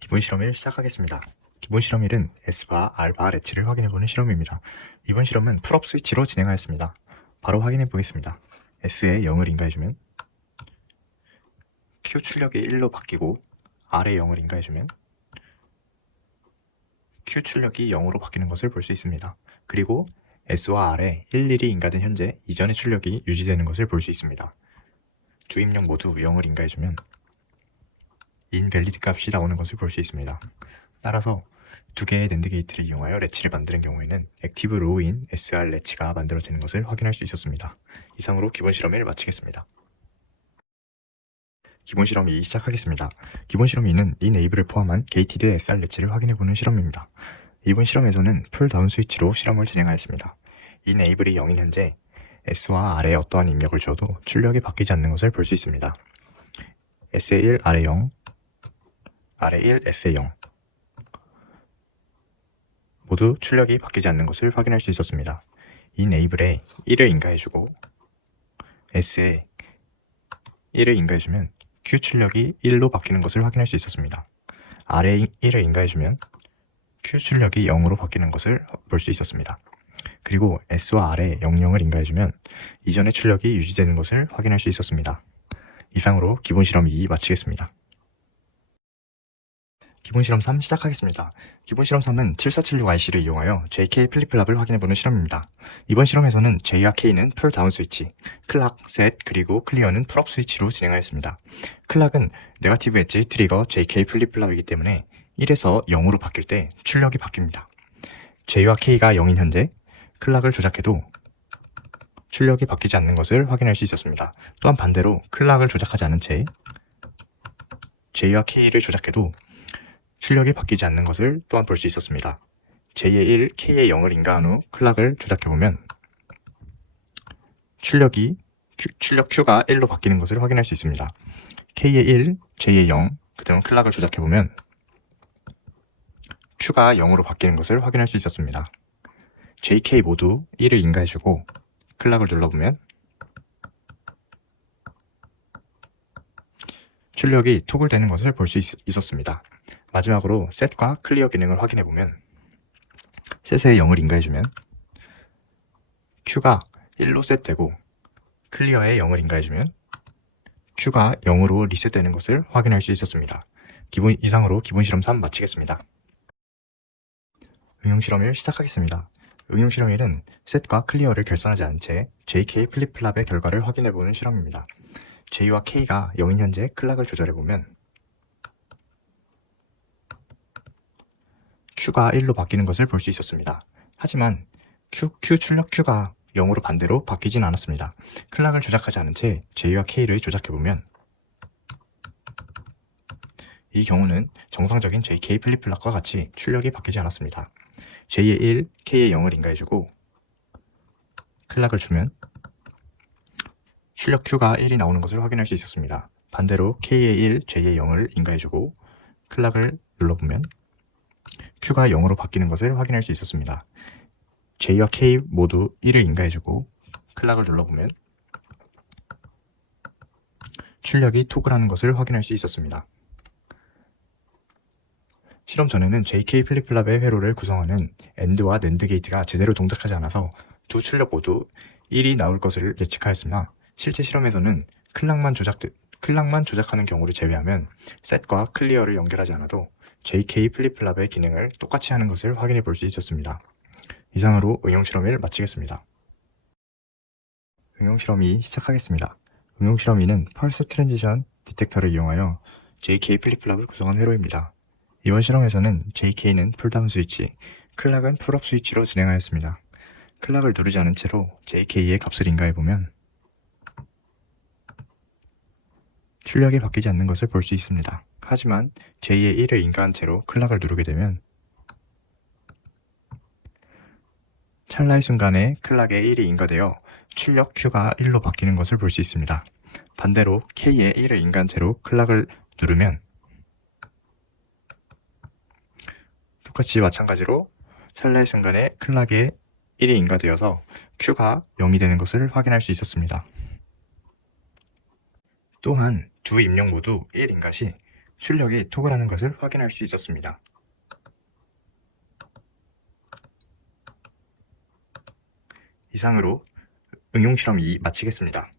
기본 실험 1 시작하겠습니다. 기본 실험 1은 S바 R바 레치를 확인해보는 실험입니다. 이번 실험은 풀업 스위치로 진행하였습니다. 바로 확인해보겠습니다. S에 0을 인가해주면 Q 출력이 1로 바뀌고 R에 0을 인가해주면 Q 출력이 0으로 바뀌는 것을 볼 수 있습니다. 그리고 S와 R에 11이 인가된 현재 이전의 출력이 유지되는 것을 볼 수 있습니다. 두 입력 모두 0을 인가해주면 invalid 값이 나오는 것을 볼 수 있습니다. 따라서 두 개의 낸드 게이트를 이용하여 레치를 만드는 경우에는 액티브 로우인 SR 레치가 만들어지는 것을 확인할 수 있었습니다. 이상으로 기본 실험 1 마치겠습니다. 기본 실험 2 시작하겠습니다. 기본 실험 2는 enable을 포함한 게이티드 SR 레치를 확인해보는 실험입니다. 이번 실험에서는 풀 다운 스위치로 실험을 진행하였습니다. enable이 0인 현재 S와 R에 어떠한 입력을 주어도 출력이 바뀌지 않는 것을 볼 수 있습니다. S에 1, R에 0, R에 1, S에 0 모두 출력이 바뀌지 않는 것을 확인할 수 있었습니다. enable에 1을 인가해주고 S에 1을 인가해주면 Q 출력이 1로 바뀌는 것을 확인할 수 있었습니다. R에 1을 인가해주면 Q 출력이 0으로 바뀌는 것을 볼 수 있었습니다. 그리고 S와 R에 00을 인가해주면 이전의 출력이 유지되는 것을 확인할 수 있었습니다. 이상으로 기본 실험 2 마치겠습니다. 기본 실험 3 시작하겠습니다. 기본 실험 3은 7476IC를 이용하여 JK 플립플랍을 확인해보는 실험입니다. 이번 실험에서는 J와 K는 풀 다운 스위치, 클락, 셋, 그리고 클리어는 풀업 스위치로 진행하였습니다. 클락은 네거티브 엣지 트리거 JK 플립플랍이기 때문에 1에서 0으로 바뀔 때 출력이 바뀝니다. J와 K가 0인 현재 클락을 조작해도 출력이 바뀌지 않는 것을 확인할 수 있었습니다. 또한 반대로 클락을 조작하지 않은 채 J와 K를 조작해도 출력이 바뀌지 않는 것을 또한 볼 수 있었습니다. J의 1, K의 0을 인가한 후 클락을 조작해보면 출력 Q가 1로 바뀌는 것을 확인할 수 있습니다. K의 1, J의 0, 그 다음 클락을 조작해보면 Q가 0으로 바뀌는 것을 확인할 수 있었습니다. JK 모두 1을 인가해주고 클락을 눌러보면 출력이 토글되는 것을 볼 수 있었습니다. 마지막으로 셋과 클리어 기능을 확인해보면 셋에 0을 인가해주면 Q가 1로 셋되고 클리어에 0을 인가해주면 Q가 0으로 리셋되는 것을 확인할 수 있었습니다. 이상으로 기본 실험 3 마치겠습니다. 응용 실험 1 시작하겠습니다. 응용 실험 1은 셋과 클리어를 결선하지 않은 채 JK 플립플랍의 결과를 확인해보는 실험입니다. J와 K가 0인 현재 클락을 조절해보면 Q가 1로 바뀌는 것을 볼 수 있었습니다. 하지만 Q 출력 Q가 0으로 반대로 바뀌진 않았습니다. 클락을 조작하지 않은 채 J와 K를 조작해보면 이 경우는 정상적인 JK 플립플랍과 같이 출력이 바뀌지 않았습니다. J의 1, K의 0을 인가해주고 클락을 주면 출력 Q가 1이 나오는 것을 확인할 수 있었습니다. 반대로 K의 1, J의 0을 인가해주고 클락을 눌러보면 Q가 0으로 바뀌는 것을 확인할 수 있었습니다. J와 K 모두 1을 인가해주고 클락을 눌러보면 출력이 토글하는 것을 확인할 수 있었습니다. 실험 전에는 JK 플립플랍의 회로를 구성하는 AND와 NAND 게이트가 제대로 동작하지 않아서 두 출력 모두 1이 나올 것을 예측하였으나 실제 실험에서는 클락만 조작하는 경우를 제외하면 셋과 클리어를 연결하지 않아도 JK 플립플랍의 기능을 똑같이 하는 것을 확인해 볼 수 있었습니다. 이상으로 응용 실험 1 마치겠습니다. 응용 실험 2 시작하겠습니다. 응용 실험 2는 펄스 트랜지션 디텍터를 이용하여 JK 플립플랍을 구성한 회로입니다. 이번 실험에서는 JK는 풀다운 스위치, 클락은 풀업 스위치로 진행하였습니다. 클락을 누르지 않은 채로 JK의 값을 인가해보면 출력이 바뀌지 않는 것을 볼 수 있습니다. 하지만 J의 1을 인가한 채로 클락을 누르게 되면 찰나의 순간에 클락의 1이 인가되어 출력 Q가 1로 바뀌는 것을 볼 수 있습니다. 반대로 K의 1을 인가한 채로 클락을 누르면 똑같이 마찬가지로 찰나의 순간에 클락의 1이 인가되어서 Q가 0이 되는 것을 확인할 수 있었습니다. 또한 두 입력 모두 1 인가 시 출력이 토글하는 것을 확인할 수 있었습니다. 이상으로 응용 실험 2 마치겠습니다.